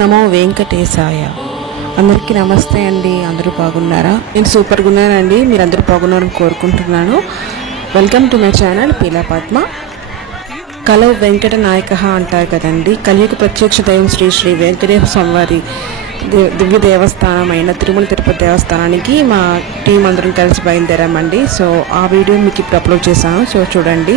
నమో వెంకటేశాయ. అందరికీ నమస్తే అండి. అందరూ బాగున్నారా? నేను సూపర్గా ఉన్నానండి. మీరు అందరూ బాగున్నారని కోరుకుంటున్నాను. Welcome to my channel Peela Padma. కలవు వెంకట నాయక అంటారు కదండి. కలియుగ ప్రత్యక్ష దైవం శ్రీ శ్రీ వెంకటేశ్వర స్వామివారి దివ్య దేవస్థానం అయిన తిరుమల తిరుపతి దేవస్థానానికి మా టీం అందరం కలిసి బయలుదేరామండి. సో ఆ వీడియో మీకు ఇప్పుడు అప్లోడ్ చేశాను. సో చూడండి.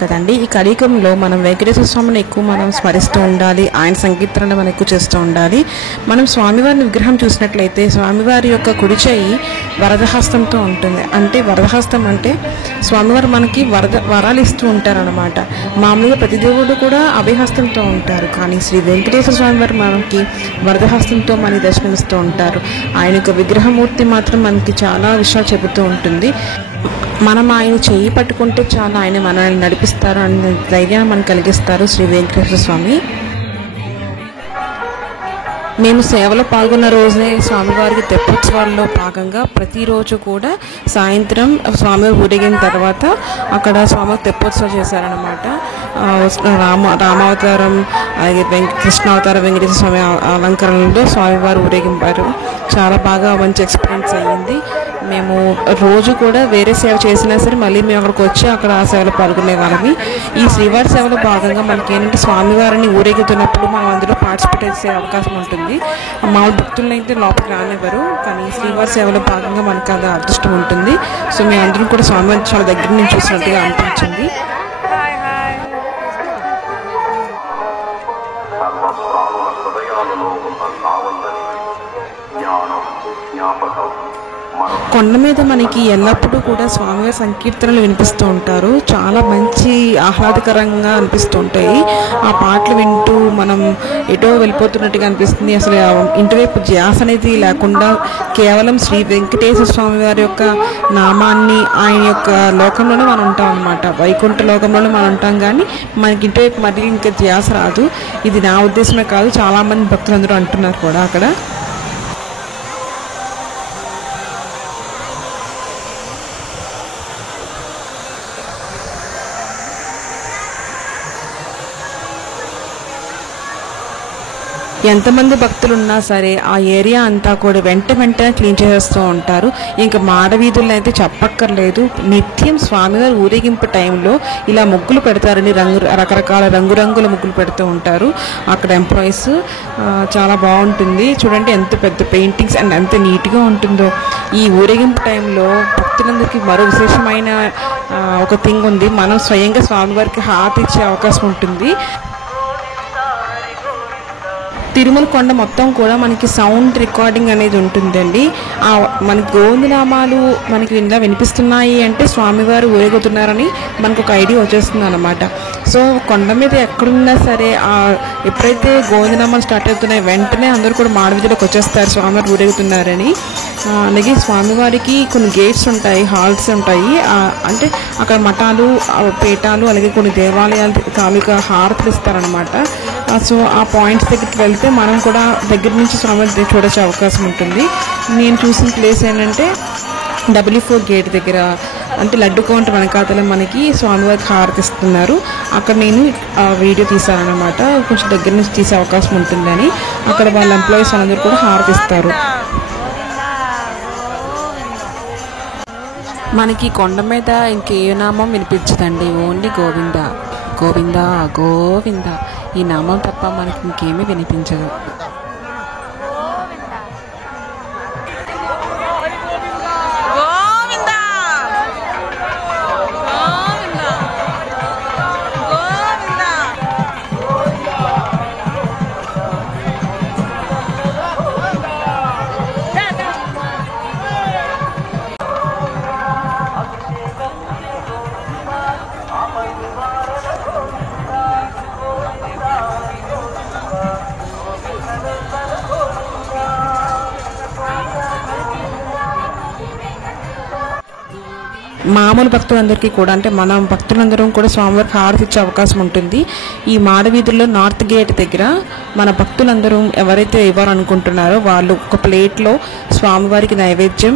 కదండి. ఈ కలియుగంలో మనం వెంకటేశ్వర స్వామిని ఎక్కువ మనం స్మరిస్తూ ఉండాలి, ఆయన సంకీర్తనలు మనం ఎక్కువ చేస్తూ ఉండాలి. మనం స్వామివారిని విగ్రహం చూసినట్లయితే స్వామివారి యొక్క కుడి చేయి వరదహస్తంతో ఉంటుంది. అంటే వరదహస్తం అంటే స్వామివారు మనకి వరాలు ఇస్తూ ఉంటారనమాట. మామూలుగా ప్రతి దేవుడు కూడా అభయహస్తంతో ఉంటారు, కానీ శ్రీ వెంకటేశ్వర స్వామివారు మనకి వరదహస్తంతో మనకి దర్శనమిస్తూ ఉంటారు. ఆయన యొక్క విగ్రహమూర్తి మాత్రం మనకి చాలా విషయాలు చెబుతూ ఉంటుంది. మనం ఆయన చెయ్యి పట్టుకుంటే చాలా ఆయన మనల్ని నడిపిస్తారు అనే ధైర్యాన్ని మనకు కలిగిస్తారు శ్రీ వెంకటేశ్వర స్వామి. మేము సేవలో పాల్గొన్న రోజే స్వామివారికి తెప్పోత్సవాల్లో భాగంగా ప్రతిరోజు కూడా సాయంత్రం స్వామివారి ఊరేగిన తర్వాత అక్కడ స్వామివారి తెప్పోత్సవం చేశారనమాట. రామావతారం అలాగే కృష్ణావతారం వెంకటేశ్వర స్వామి అలంకరణలో స్వామివారు ఊరేగింపారు. చాలా బాగా మంచి ఎక్స్పీరియన్స్ అయ్యింది. మేము రోజు కూడా వేరే సేవ చేసినా సరే మళ్ళీ మేము అక్కడికి వచ్చి అక్కడ ఆ సేవలో పాల్గొనే వాళ్ళమి. ఈ శ్రీవారి సేవలో భాగంగా మనకి ఏంటంటే స్వామివారిని ఊరేగుతున్నప్పుడు మనం అందులో పార్టిసిపేట్ చేసే అవకాశం ఉంటుంది. మామూలు భక్తులను అయితే లోపలికి రానివ్వరు, కానీ శ్రీవారి సేవలో భాగంగా మనకు అది అదృష్టం ఉంటుంది. సో మేము అందరం కూడా స్వామివారిని చాలా దగ్గర నుంచి చూసినట్టుగా అనిపించింది. కొండ మీద మనకి ఎల్లప్పుడూ కూడా స్వామివారి సంకీర్తనలు వినిపిస్తూ ఉంటారు. చాలా మంచి ఆహ్లాదకరంగా అనిపిస్తూ ఉంటాయి. ఆ పాటలు వింటూ మనం ఎటో వెళ్ళిపోతున్నట్టుగా అనిపిస్తుంది. అసలు ఇంటివైపు ధ్యాస అనేది లేకుండా కేవలం శ్రీ వెంకటేశ్వర స్వామి వారి యొక్క నామాన్ని, ఆయన యొక్క లోకంలోనే మనం ఉంటాం అనమాట. వైకుంఠ లోకంలోనే మనం ఉంటాం, కానీ మనకి ఇంటివైపు మరీ ఇంకా ధ్యాస రాదు. ఇది నా ఉద్దేశమే కాదు, చాలామంది భక్తులందరూ అంటున్నారు కూడా అక్కడ. ఎంతమంది భక్తులు ఉన్నా సరే ఆ ఏరియా అంతా కూడా వెంటనే క్లీన్ చేస్తూ ఉంటారు. ఇంకా మాడవీధుల్లో అయితే చెప్పక్కర్లేదు. నిత్యం స్వామివారి ఊరేగింపు టైంలో ఇలా ముగ్గులు పెడతారని రకరకాల రంగురంగుల ముగ్గులు పెడుతూ ఉంటారు అక్కడ ఎంప్లాయీస్. చాలా బాగుంటుంది. చూడండి ఎంత పెద్ద పెయింటింగ్స్ అండ్ ఎంత నీట్గా ఉంటుందో. ఈ ఊరేగింపు టైంలో భక్తులందరికీ మరో విశేషమైన ఒక థింగ్ ఉంది. మనం స్వయంగా స్వామివారికి హారతి ఇచ్చే అవకాశం ఉంటుంది. తిరుమల కొండ మొత్తం కూడా మనకి సౌండ్ రికార్డింగ్ అనేది ఉంటుందండి. మనకి గోవిందనామాలు మనకి ఇలా వినిపిస్తున్నాయి అంటే స్వామివారు ఊరేగుతున్నారని మనకు ఒక ఐడియా వచ్చేస్తుంది అనమాట. సో కొండ మీద ఎక్కడున్నా సరే ఎప్పుడైతే గోవిందనామాలు స్టార్ట్ అవుతున్నాయి వెంటనే అందరూ కూడా మాడవీధిలోకి వచ్చేస్తారు స్వామివారు ఊరేగుతున్నారని. అలాగే స్వామివారికి కొన్ని గేట్స్ ఉంటాయి, హాల్స్ ఉంటాయి. అంటే అక్కడ మఠాలు, పీఠాలు, అలాగే కొన్ని దేవాలయాలు తాలూకా హారతులు ఇస్తారనమాట. సో ఆ పాయింట్స్ దగ్గరికి వెళ్తే మనం కూడా దగ్గర నుంచి స్వామివారిని చూడొచ్చే అవకాశం ఉంటుంది. నేను చూసిన ప్లేస్ ఏంటంటే W4 గేట్ దగ్గర, అంటే లడ్డు కౌంటర్ వెనకాతల మనకి స్వామివారికి హారతి ఇస్తున్నారు. అక్కడ నేను వీడియో తీసానమాట. కొంచెం దగ్గర నుంచి తీసే అవకాశం ఉంటుందని అక్కడ వాళ్ళ ఎంప్లాయీస్ అందరూ కూడా హారతి ఇస్తారు. మనకి కొండ మీద ఇంకే నామం వినిపించదండి, ఓన్లీ గోవింద గోవింద గోవింద ఈ నామం తప్ప మనకి ఇంకేమీ వినిపించదు. మామూలు భక్తులందరికీ కూడా, అంటే మన భక్తులందరం కూడా స్వామివారికి హారతి ఇచ్చే అవకాశం ఉంటుంది. ఈ మాడవీధుల్లో నార్త్ గేట్ దగ్గర మన భక్తులందరూ ఎవరైతే ఇవ్వాలనుకుంటున్నారో వాళ్ళు ఒక ప్లేట్లో స్వామివారికి నైవేద్యం,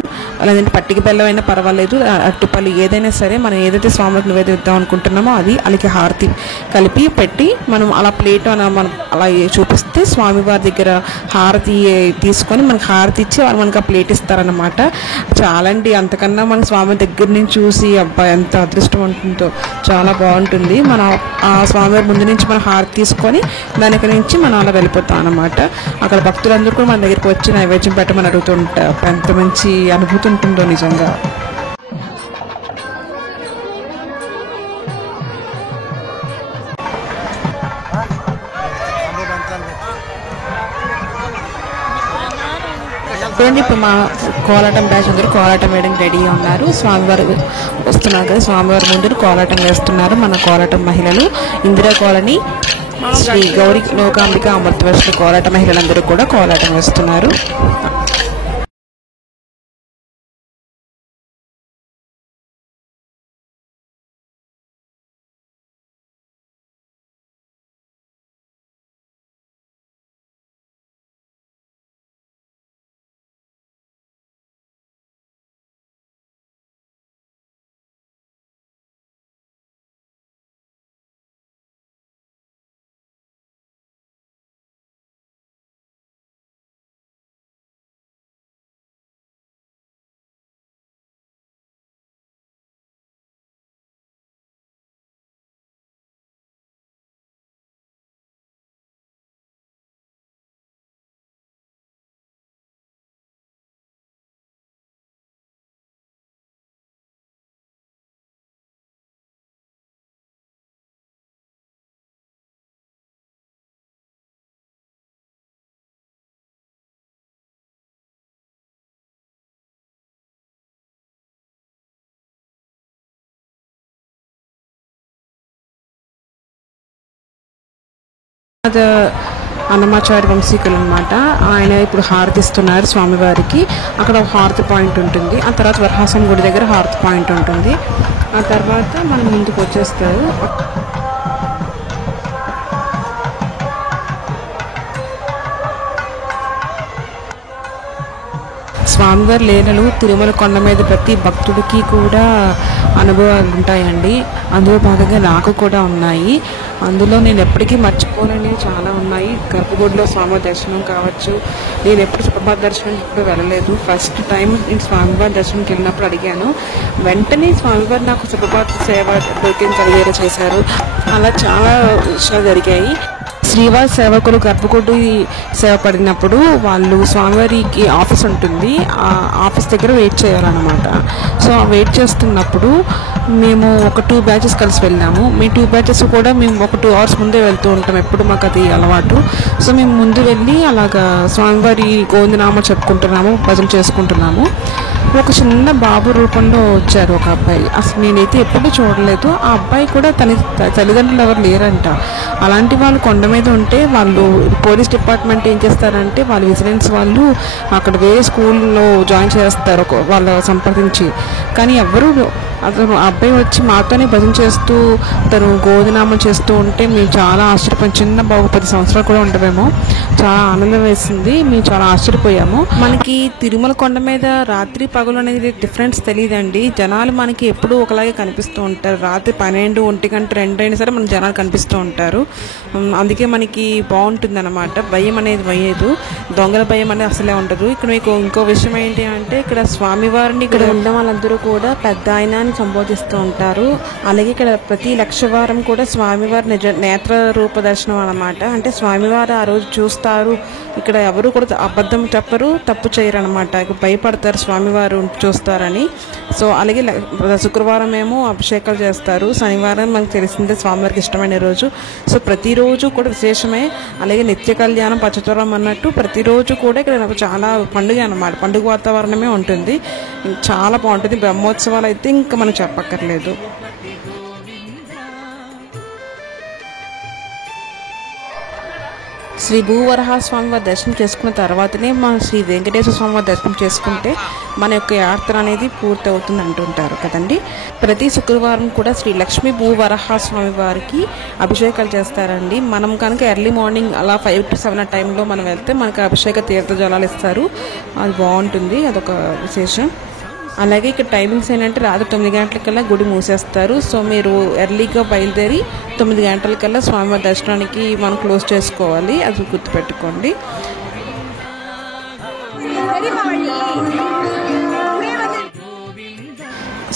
లేదంటే పట్టిక బెల్లం అయినా పర్వాలేదు, అట్టుపల్లి ఏదైనా సరే మనం ఏదైతే స్వామివారికి నివేదిద్దాం ఇద్దాం అనుకుంటున్నామో అది అలాగే హారతి కలిపి పెట్టి మనం అలా ప్లేట్ మనం అలా చూపిస్తే స్వామివారి దగ్గర హారతి తీసుకొని మనకు హారతి ఇచ్చి వాళ్ళు మనకు ఆ ప్లేట్ ఇస్తారనమాట. చాలా అండి, అంతకన్నా మన స్వామి దగ్గర నుంచి చూసి అబ్బా ఎంత అదృష్టం ఉంటుందో, చాలా బాగుంటుంది. మనం ఆ స్వామివారి ముందు నుంచి మనం హారతి తీసుకొని దానికి నుంచి మనం అలా వెళ్ళిపోతాం అనమాట. అక్కడ భక్తులందరూ కూడా మన దగ్గరికి వచ్చి నైవేద్యం పెట్టమని అడుగుతుంటారు. ఎంత మంచి అనుభూతి ఉంటుందో నిజంగా. చూడండి ఇప్పుడు మా కోలాటం బ్యాచ్ అందరూ కోలాటం వేయడానికి రెడీగా ఉన్నారు. స్వామివారు వస్తున్నారు కదా, స్వామివారి ముందు కోలాటం వేస్తున్నారు మన కోలాటం మహిళలు. ఇందిరా కాలనీ శ్రీ గౌరీ లోకాంబిక అమృతవర్ష కోలాట మహిళలందరూ కూడా కోలాటం వేస్తున్నారు. అన్నమాచారి వంశీకులు అనమాట. ఆయన ఇప్పుడు హారతి ఇస్తున్నారు స్వామివారికి. అక్కడ హారతి పాయింట్ ఉంటుంది. ఆ తర్వాత వరహాసం గుడి దగ్గర హారతి పాయింట్ ఉంటుంది. ఆ తర్వాత మనం ముందుకు వచ్చేస్తారు. స్వామివారి లీలలు తిరుమల కొండ మీద ప్రతి భక్తుడికి కూడా అనుభవాలు ఉంటాయండి. అందులో భాగంగా నాకు కూడా ఉన్నాయి. అందులో నేను ఎప్పటికీ మర్చిపోలేనివి చాలా ఉన్నాయి. గర్భగుడిలో స్వామివారి దర్శనం కావచ్చు. నేను ఎప్పుడు సుప్రభాత దర్శనం ఇప్పుడు వెళ్ళలేదు. ఫస్ట్ టైం నేను స్వామివారి దర్శనంకి వెళ్ళినప్పుడు అడిగాను. వెంటనే స్వామివారు నాకు సుప్రభాత సేవ కలిగేలా చేశారు. అలా చాలా విషయాలు జరిగాయి. శ్రీవారి సేవకులు గర్భగుడి సేవ పడినప్పుడు వాళ్ళు స్వామివారికి ఆఫీస్ ఉంటుంది. ఆ ఆఫీస్ దగ్గర వెయిట్ చేయాలన్నమాట. సో వెయిట్ చేస్తున్నప్పుడు మేము ఒక 2 బ్యాచెస్ కలిసి వెళ్ళాము. మీ 2 బ్యాచెస్ కూడా మేము ఒక 2 hours ముందే వెళ్తూ ఉంటాం. ఎప్పుడు మాకు అది అలవాటు. సో మేము ముందు వెళ్ళి అలాగా స్వామివారి గోవిందనామం చెప్పుకుంటున్నాము, భజన చేసుకుంటున్నాము. ఒక చిన్న బాబు రూపంలో వచ్చారు ఒక అబ్బాయి. అసలు నేనైతే ఎప్పుడూ చూడలేదు. ఆ అబ్బాయి కూడా తన తల్లిదండ్రులు ఎవరు లేరంట. అలాంటి వాళ్ళు కొండ మీద ఉంటే వాళ్ళు పోలీస్ డిపార్ట్మెంట్ ఏం చేస్తారంటే వాళ్ళ విజిలెన్స్ వాళ్ళు అక్కడ వేరే స్కూల్లో జాయిన్ చేస్తారు వాళ్ళు సంప్రదించి. కానీ ఎవరు అతను అబ్బాయి వచ్చి మాతోనే భజన చేస్తూ తను గోధనామం చేస్తూ ఉంటే మేము చాలా ఆశ్చర్యపోయాం. చిన్న బాబు 10 సంవత్సరాలు కూడా ఉండవేమో. చాలా ఆనందం వేసింది. మేము చాలా ఆశ్చర్యపోయాము. మనకి తిరుమల కొండ మీద రాత్రి పగలు అనేది డిఫరెన్స్ తెలియదండి. జనాలు మనకి ఎప్పుడూ ఒకలాగే కనిపిస్తూ ఉంటారు. రాత్రి 12, 1 గంట, 2 అయినా సరే మన జనాలు కనిపిస్తూ ఉంటారు. అందుకే మనకి బాగుంటుంది అనమాట. భయం అనేది వేయదు. దొంగల భయం అనేది అసలే ఉండదు. ఇక్కడ మీకు ఇంకో విషయం ఏంటి అంటే ఇక్కడ స్వామివారిని ఇక్కడ ఉన్న వాళ్ళందరూ కూడా పెద్ద ఆయన సంబోధిస్తూ ఉంటారు. అలాగే ఇక్కడ ప్రతి లక్షవారం కూడా స్వామివారి నేత్ర రూప దర్శనం అన్నమాట. అంటే స్వామివారు ఆ రోజు చూస్తారు. ఇక్కడ ఎవరు కూడా అబద్ధం చెప్పరు, తప్పు చేయరు అనమాట. భయపడతారు స్వామివారు చూస్తారని. సో అలాగే శుక్రవారం ఏమో అభిషేకాలు చేస్తారు. శనివారం మనకు తెలిసిందే స్వామివారికి ఇష్టమైన రోజు. సో ప్రతిరోజు కూడా విశేషమే. అలాగే నిత్య కళ్యాణం పచ్చతోరం అన్నట్టు ప్రతిరోజు కూడా ఇక్కడ చాలా పండుగ అనమాట. పండుగ వాతావరణమే ఉంటుంది. చాలా బాగుంటుంది. బ్రహ్మోత్సవాలు అయితే ఇంకా మనం చెప్పక్కర్లేదు. శ్రీ భూవరహాస్వామి వారి దర్శనం చేసుకున్న తర్వాతనే మన శ్రీ వెంకటేశ్వర స్వామి వారి దర్శనం చేసుకుంటే మన యొక్క యాత్ర అనేది పూర్తి అవుతుంది అంటుంటారు కదండి. ప్రతి శుక్రవారం కూడా శ్రీ లక్ష్మీ భూవరహాస్వామి వారికి అభిషేకాలు చేస్తారండి. మనం కనుక ఎర్లీ మార్నింగ్ అలా 5 to 7 టైంలో మనం వెళ్తే మనకు అభిషేక తీర్థ జలాలు ఇస్తారు. అది బాగుంటుంది. అదొక విశేషం. అలాగే ఇక్కడ టైమింగ్స్ ఏంటంటే రాత్రి 9 గంటలకల్లా గుడి మూసేస్తారు. సో మీరు ఎర్లీగా బయలుదేరి 9 గంటలకల్లా స్వామివారి దర్శనానికి మనం క్లోజ్ చేసుకోవాలి. అది గుర్తుపెట్టుకోండి.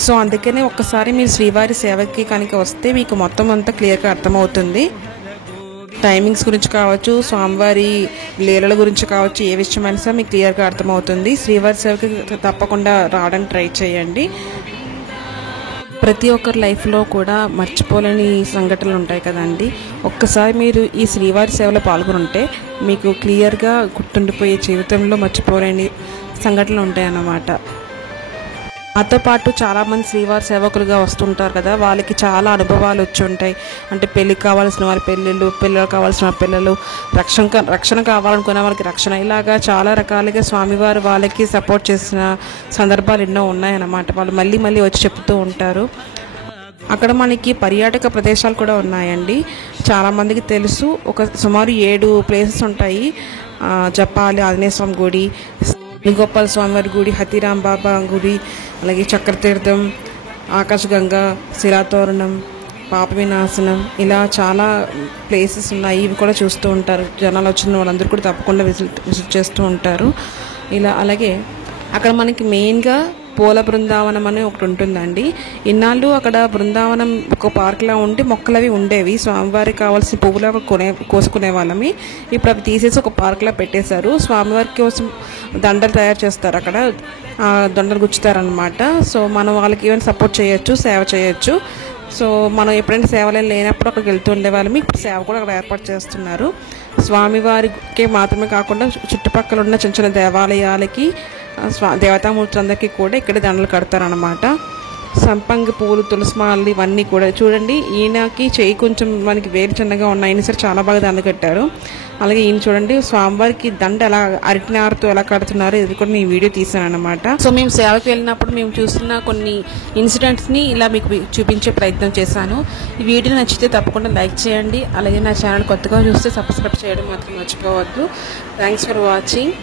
సో అందుకనే ఒక్కసారి మీరు శ్రీవారి సేవకి కనుక వస్తే మీకు మొత్తం అంతా క్లియర్గా అర్థమవుతుంది. టైమింగ్స్ గురించి కావచ్చు, స్వామివారి లీలల గురించి కావచ్చు, ఏ విషయమైనా సరే మీకు క్లియర్గా అర్థమవుతుంది. శ్రీవారి సేవకి తప్పకుండా రావడానికి ట్రై చేయండి. ప్రతి ఒక్కరి లైఫ్లో కూడా మర్చిపోలేని సంఘటనలు ఉంటాయి కదండి. ఒక్కసారి మీరు ఈ శ్రీవారి సేవలో పాల్గొంటే మీకు క్లియర్గా గుర్తుండిపోయే జీవితంలో మర్చిపోలేని సంఘటనలు ఉంటాయన్నమాట. నాతో పాటు చాలామంది శ్రీవారి సేవకులుగా వస్తుంటారు కదా, వాళ్ళకి చాలా అనుభవాలు వచ్చి ఉంటాయి. అంటే పెళ్ళికి కావాల్సిన వారి పెళ్ళిళ్ళు, పిల్లలు కావాల్సిన పిల్లలు, రక్షణ కావాలనుకునే వాళ్ళకి రక్షణ, ఇలాగా చాలా రకాలుగా స్వామివారు వాళ్ళకి సపోర్ట్ చేసిన సందర్భాలు ఎన్నో ఉన్నాయన్నమాట. వాళ్ళు మళ్ళీ మళ్ళీ వచ్చి చెప్తూ ఉంటారు. అక్కడ మనకి పర్యాటక ప్రదేశాలు కూడా ఉన్నాయండి. చాలామందికి తెలుసు, ఒక సుమారు 7 ప్లేసెస్ ఉంటాయి. జపాలి ఆంజనేయ స్వామి గుడి, వేణుగోపాల స్వామివారి గుడి, హతీరాం బాబా గుడి, అలాగే చక్రతీర్థం, ఆకాశగంగా, శిలాతోరణం, పాప వినాశనం, ఇలా చాలా ప్లేసెస్ ఉన్నాయి. ఇవి కూడా చూస్తూ ఉంటారు. జనాలు వచ్చిన వాళ్ళందరూ కూడా తప్పకుండా విజిట్ చేస్తూ ఉంటారు. ఇలా అలాగే అక్కడ మనకి మెయిన్గా పూల బృందావనం అని ఒకటి ఉంటుందండి. ఇన్నాళ్ళు అక్కడ బృందావనం ఒక పార్క్లా ఉండి మొక్కలు అవి ఉండేవి. స్వామివారికి కావాల్సిన పువ్వులు కోసుకునే వాళ్ళమి. ఇప్పుడు అవి తీసేసి ఒక పార్క్లా పెట్టేశారు. స్వామివారి కోసం దండలు తయారు చేస్తారు, అక్కడ దండలు గుచ్చుతారనమాట. సో మనం వాళ్ళకి ఏమైనా సపోర్ట్ చేయొచ్చు, సేవ చేయొచ్చు. సో మనం ఎప్పుడైనా సేవలు లేనప్పుడు అక్కడికి వెళ్తూ ఉండేవాళ్ళం. ఇప్పుడు సేవ కూడా అక్కడ ఏర్పాటు చేస్తున్నారు. స్వామివారికి మాత్రమే కాకుండా చుట్టుపక్కల ఉన్న చిన్న చిన్న దేవాలయాలకి, దేవతామూర్తులందరికీ కూడా ఇక్కడే దండలు కడతారనమాట. సంపంగి పూలు, తులసిమాలలు ఇవన్నీ కూడా చూడండి. ఈయనకి చేయి కొంచెం మనకి వేరు చిన్నగా ఉన్నాయి, సరే చాలా బాగా దండ కట్టారు. అలాగే ఈయన చూడండి, స్వామివారికి దండ ఎలా అరటినారతో ఎలా కడుతున్నారు, ఇది కూడా నేను వీడియో తీసాను అనమాట. సో మేము సేవకి వెళ్ళినప్పుడు మేము చూస్తున్న కొన్ని ఇన్సిడెంట్స్ని ఇలా మీకు చూపించే ప్రయత్నం చేశాను. ఈ వీడియో నచ్చితే తప్పకుండా లైక్ చేయండి. అలాగే నా ఛానల్ కొత్తగా చూస్తే సబ్స్క్రైబ్ చేయడం మాత్రం మర్చిపోవద్దు. Thanks for watching.